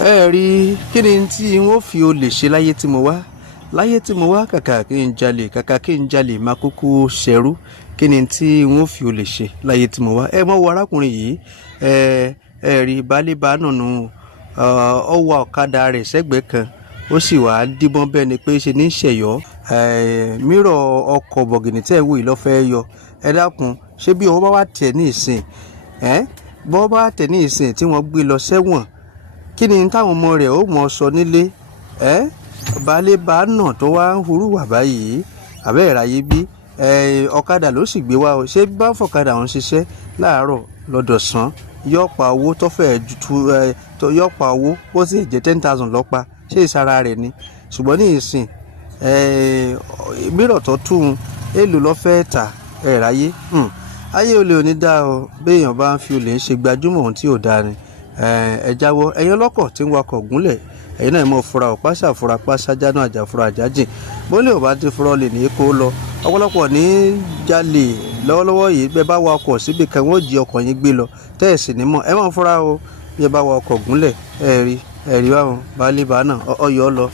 ẹ rí kí ni tí n ó fi olè ṣe láyé tí mo wá kàkà kí n jalè máa kúkú ṣẹrú. Kí ni tí n ó fi olè ṣe láyé tí mo wá. Ẹ mọ̀ wo arákùnrin yìí ẹ rí baálé bá nànú ọ wa ọ̀kadà rẹ̀ sẹ́gbẹ̀ẹ́ kan ó sì wá díbọ́n bẹ́ẹ̀ ni pé ṣe ní ṣẹ̀yọ́ mírọ̀ ọkọ̀ bọ̀gìnì tẹ́ ẹ̀ wò yìí lọ́ fẹ́ yọ. Ẹ dákun ṣé bí ọwọ́ bá wà tẹ̀ ní ìsìn bọ́ bá tẹ̀ ní ìsìn tí wọ́n gbé lọ sẹ́wọ̀n kí ni táwọn ọmọ rẹ̀ ó mọ̀ sọ nílé baálé bá nà tó wá ń hurúwà báyìí àbẹ́ ìráyé bí ọ̀kadà ló sì gbé wá o ṣé bá fọ̀kadà òun ṣiṣẹ́ láàárọ̀ lọ́dọ̀sán yọ̀ọ̀pá owó tọ́fẹ̀ yọ̀ọ̀pá owó bó sì jẹ́ 10,000 lọ́pa ṣé ìsara rẹ̀ ni ṣùgbọ́n ní ìsìn mírọ̀ tó tún èlò lọ́fẹ́ tà ìráyé ayé olè ò ní dá o béèyàn bá ń fi olè ṣe gbajúmọ̀ ohun tí ò dáa ni ẹ jáwọ́ ẹ̀yin ọlọ́kọ̀ tí ń wakọ̀ gúnlẹ̀ ẹ̀yin náà mọ̀ fura ọ̀pá ṣàfura pàṣà jáná àjà fura àjájìn bólè ò bá ti fura olè ní kó lọ ọ̀pọ̀lọpọ̀ ní jalè lọ́wọ́lọ́wọ́ yìí bẹ́ẹ̀ bá wa ọkọ̀ síbi kan wọ́n jí ọkọ̀ yín gbé lọ tẹ́ ẹ̀ sì ní mọ̀ ẹ mọ̀ fura o bí ẹ bá wa ọkọ̀ gúnlẹ̀ ẹ̀rí báwọn baálé bá náà ọyọ́ lọ.